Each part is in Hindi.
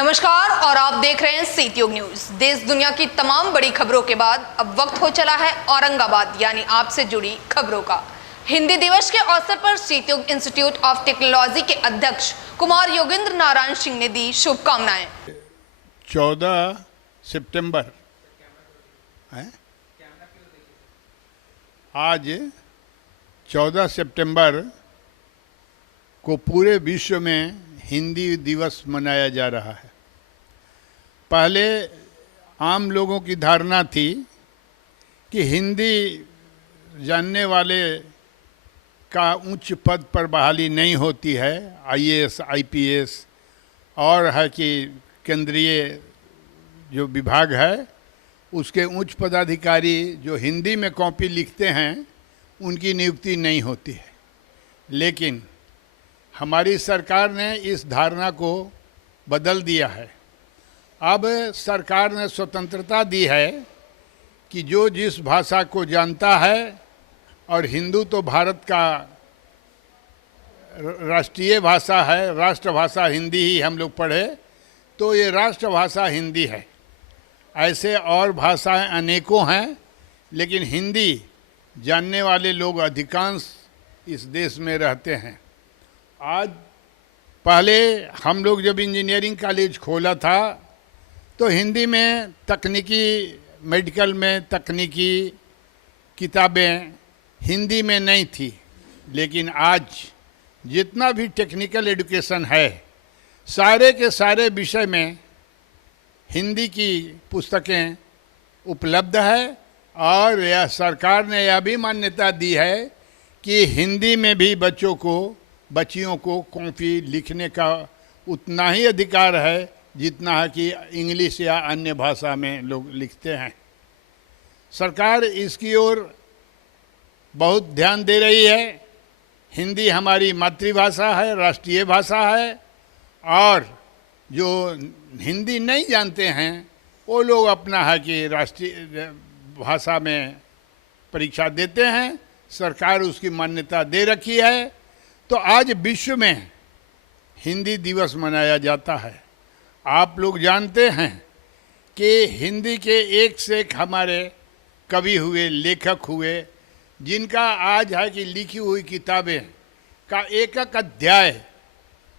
नमस्कार और आप देख रहे हैं सीटीयोग न्यूज। देश दुनिया की तमाम बड़ी खबरों के बाद अब वक्त हो चला है औरंगाबाद यानी आपसे जुड़ी खबरों का। हिंदी दिवस के अवसर पर सीटीयोग इंस्टीट्यूट ऑफ टेक्नोलॉजी के अध्यक्ष कुमार योगेंद्र नारायण सिंह ने दी शुभकामनाएं। 14 सितंबर आज 14 सितंबर को पूरे विश्व में हिंदी दिवस मनाया जा रहा है। पहले आम लोगों की धारणा थी कि हिंदी जानने वाले का उच्च पद पर बहाली नहीं होती है, आईएएस, आईपीएस और है कि केंद्रीय जो विभाग है उसके उच्च पदाधिकारी जो हिंदी में कॉपी लिखते हैं उनकी नियुक्ति नहीं होती है। लेकिन हमारी सरकार ने इस धारणा को बदल दिया है। अब सरकार ने स्वतंत्रता दी है कि जो जिस भाषा को जानता है, और हिंदू तो भारत का राष्ट्रीय भाषा है, राष्ट्रभाषा हिंदी ही हम लोग पढ़े तो ये राष्ट्रभाषा हिंदी है। ऐसे और भाषाएं अनेकों हैं, लेकिन हिंदी जानने वाले लोग अधिकांश इस देश में रहते हैं। आज पहले हम लोग जब इंजीनियरिंग कॉलेज खोला था तो हिंदी में तकनीकी, मेडिकल में तकनीकी किताबें हिंदी में नहीं थी। लेकिन आज जितना भी टेक्निकल एजुकेशन है, सारे के सारे विषय में हिंदी की पुस्तकें उपलब्ध है। और यह सरकार ने यह भी मान्यता दी है कि हिंदी में भी बच्चियों को कॉपी लिखने का उतना ही अधिकार है जितना है कि इंग्लिश या अन्य भाषा में लोग लिखते हैं। सरकार इसकी ओर बहुत ध्यान दे रही है। हिंदी हमारी मातृभाषा है, राष्ट्रीय भाषा है, और जो हिंदी नहीं जानते हैं वो लोग अपना है कि राष्ट्रीय भाषा में परीक्षा देते हैं। सरकार उसकी मान्यता दे रखी है। तो आज विश्व में हिंदी दिवस मनाया जाता है। आप लोग जानते हैं कि हिंदी के एक से एक हमारे कवि हुए, लेखक हुए, जिनका आज है कि लिखी हुई किताबें का एक एक अध्याय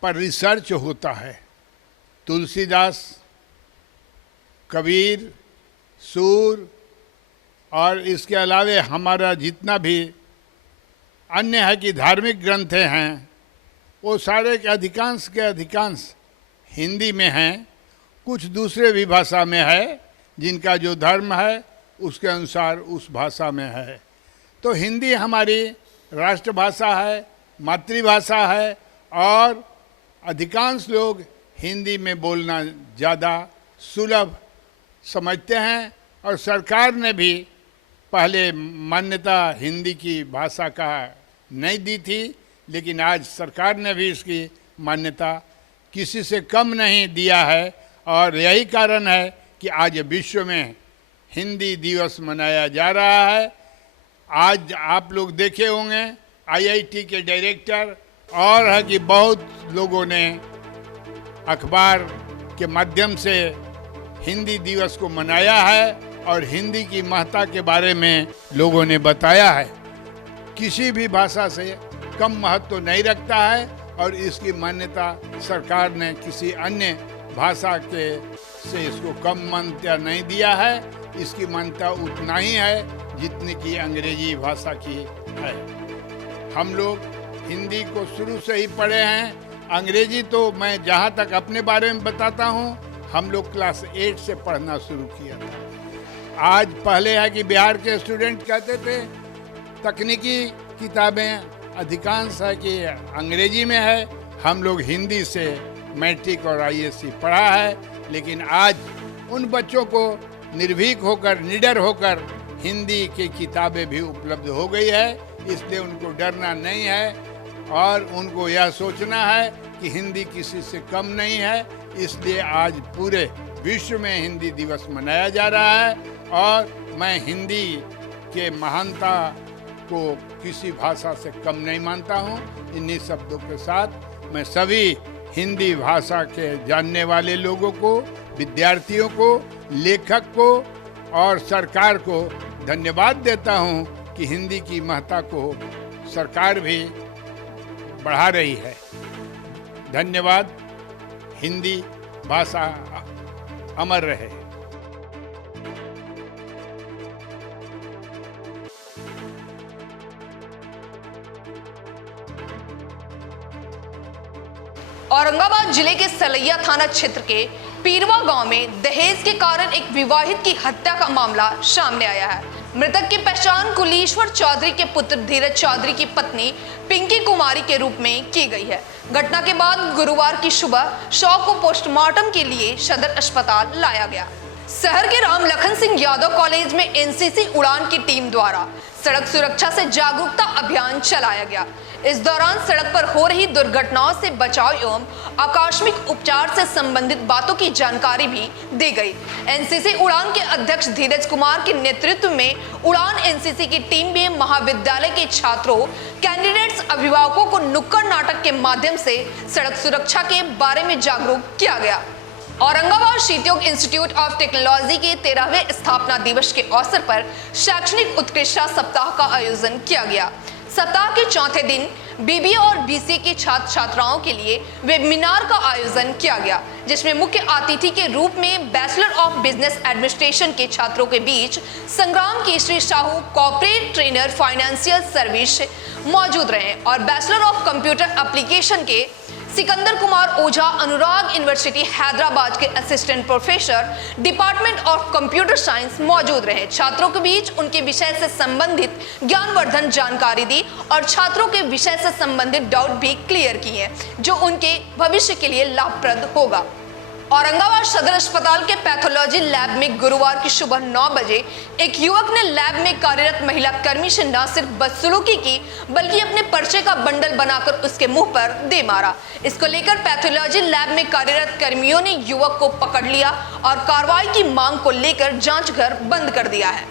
पर रिसर्च होता है। तुलसीदास, कबीर, सूर और इसके अलावे हमारा जितना भी अन्य है कि धार्मिक ग्रंथ हैं वो सारे के अधिकांश हिंदी में हैं। कुछ दूसरे भी भाषा में है, जिनका जो धर्म है उसके अनुसार उस भाषा में है। तो हिंदी हमारी राष्ट्रभाषा है, मातृभाषा है, और अधिकांश लोग हिंदी में बोलना ज़्यादा सुलभ समझते हैं। और सरकार ने भी पहले मान्यता हिंदी की भाषा का नहीं दी थी, लेकिन आज सरकार ने भी इसकी मान्यता किसी से कम नहीं दिया है। और यही कारण है कि आज विश्व में हिंदी दिवस मनाया जा रहा है। आज आप लोग देखे होंगे आईआईटी के डायरेक्टर और है कि बहुत लोगों ने अखबार के माध्यम से हिंदी दिवस को मनाया है और हिंदी की महत्ता के बारे में लोगों ने बताया है। किसी भी भाषा से कम महत्व तो नहीं रखता है, और इसकी मान्यता सरकार ने किसी अन्य भाषा के से इसको कम मान्यता नहीं दिया है। इसकी मान्यता उतना ही है जितनी की अंग्रेजी भाषा की है। हम लोग हिंदी को शुरू से ही पढ़े हैं। अंग्रेजी तो मैं जहाँ तक अपने बारे में बताता हूँ, हम लोग क्लास 8 से पढ़ना शुरू किया था। आज पहले है कि बिहार के स्टूडेंट कहते थे तकनीकी किताबें अधिकांश है कि अंग्रेजी में है। हम लोग हिंदी से मैट्रिक और आईएससी पढ़ा है। लेकिन आज उन बच्चों को निर्भीक होकर, निडर होकर हिंदी की किताबें भी उपलब्ध हो गई है। इसलिए उनको डरना नहीं है और उनको यह सोचना है कि हिंदी किसी से कम नहीं है। इसलिए आज पूरे विश्व में हिंदी दिवस मनाया जा रहा है। और मैं हिंदी के महानता को किसी भाषा से कम नहीं मानता हूँ। इन्हीं शब्दों के साथ मैं सभी हिंदी भाषा के जानने वाले लोगों को, विद्यार्थियों को, लेखक को और सरकार को धन्यवाद देता हूं कि हिंदी की महत्ता को सरकार भी बढ़ा रही है। धन्यवाद। हिंदी भाषा अमर रहे। औरंगाबाद जिले के सलैया थाना क्षेत्र के पीरवा गांव में दहेज के कारण एक विवाहित की हत्या का मामला सामने आया है। मृतक की पहचान कुलेश्वर चौधरी के पुत्र धीरज चौधरी की पत्नी पिंकी कुमारी के रूप में की गई है। घटना के बाद गुरुवार की सुबह शव को पोस्टमार्टम के लिए सदर अस्पताल लाया गया। शहर के राम लखन सिंह यादव कॉलेज में एनसीसी उड़ान की टीम द्वारा सड़क सुरक्षा से जागरूकता अभियान चलाया गया। इस दौरान सड़क पर हो रही दुर्घटनाओं से बचाव एवं आकस्मिक उपचार से संबंधित बातों की जानकारी भी दी गई। एनसीसी उड़ान के अध्यक्ष धीरज कुमार के नेतृत्व में उड़ान एनसीसी की टीम में महाविद्यालय के छात्रों, कैंडिडेट्स, अभिभावकों को नुक्कड़ नाटक के माध्यम से सड़क सुरक्षा के बारे में जागरूक किया गया। औरंगाबाद शीतयोग इंस्टीट्यूट ऑफ टेक्नोलॉजी के 13वें स्थापना दिवस के अवसर पर शैक्षणिक उत्कृष्टता सप्ताह का आयोजन किया गया। सप्ताह के चौथे दिन बीबीए और बीसीए के छात्र छात्राओं के लिए वेबिनार का आयोजन किया गया, जिसमें मुख्य अतिथि के रूप में बैचलर ऑफ बिजनेस एडमिनिस्ट्रेशन के छात्रों के बीच संग्राम Kesari Sahu corporate trainer financial service मौजूद रहे और बैचलर ऑफ कंप्यूटर एप्लीकेशन के सिकंदर कुमार ओझा अनुराग यूनिवर्सिटी हैदराबाद के assistant professor department of computer science मौजूद रहे। छात्रों के बीच उनके विषय से संबंधित ज्ञानवर्धन जानकारी दी और छात्रों के विषय से संबंधित डाउट भी क्लियर किए, जो उनके भविष्य के लिए लाभप्रद होगा। औरंगाबाद सदर अस्पताल के पैथोलॉजी लैब में गुरुवार की सुबह 9 बजे एक युवक ने लैब में कार्यरत महिला कर्मी से न सिर्फ बदसलूकी की बल्कि अपने पर्चे का बंडल बनाकर उसके मुंह पर दे मारा। इसको लेकर पैथोलॉजी लैब में कार्यरत कर्मियों ने युवक को पकड़ लिया और कार्रवाई की मांग को लेकर जांच घर बंद कर दिया है।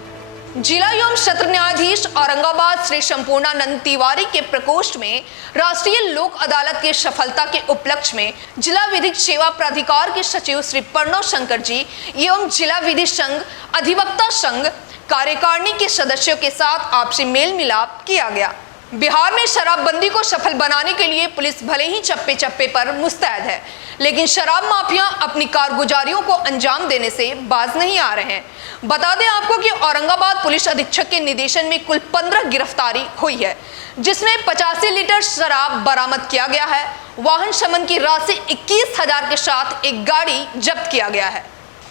जिला एवं सत्र न्यायाधीश औरंगाबाद श्री संपूर्णानंद तिवारी के प्रकोष्ठ में राष्ट्रीय लोक अदालत की सफलता के उपलक्ष्य में जिला विधिक सेवा प्राधिकार के सचिव श्री प्रणव शंकर जी एवं जिला विधि संघ अधिवक्ता संघ कार्यकारिणी के सदस्यों के साथ आपसी मेल मिलाप किया गया। बिहार में शराबबंदी को सफल बनाने के लिए पुलिस भले ही चप्पे चप्पे पर मुस्तैद है, लेकिन शराब माफिया अपनी कारगुजारियों को अंजाम देने से बाज नहीं आ रहे हैं। बता दें आपको कि औरंगाबाद पुलिस अधीक्षक के निर्देशन में कुल 15 गिरफ्तारी हुई है, जिसमें 85 लीटर शराब बरामद किया गया है। वाहन शमन की राशि 21,000 के साथ एक गाड़ी जब्त किया गया है।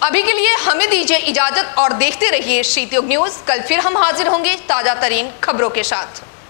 अभी के लिए हमें दीजिए इजाजत और देखते रहिए शीतयोग न्यूज। कल फिर हम हाजिर होंगे ताजा तरीन खबरों के साथ।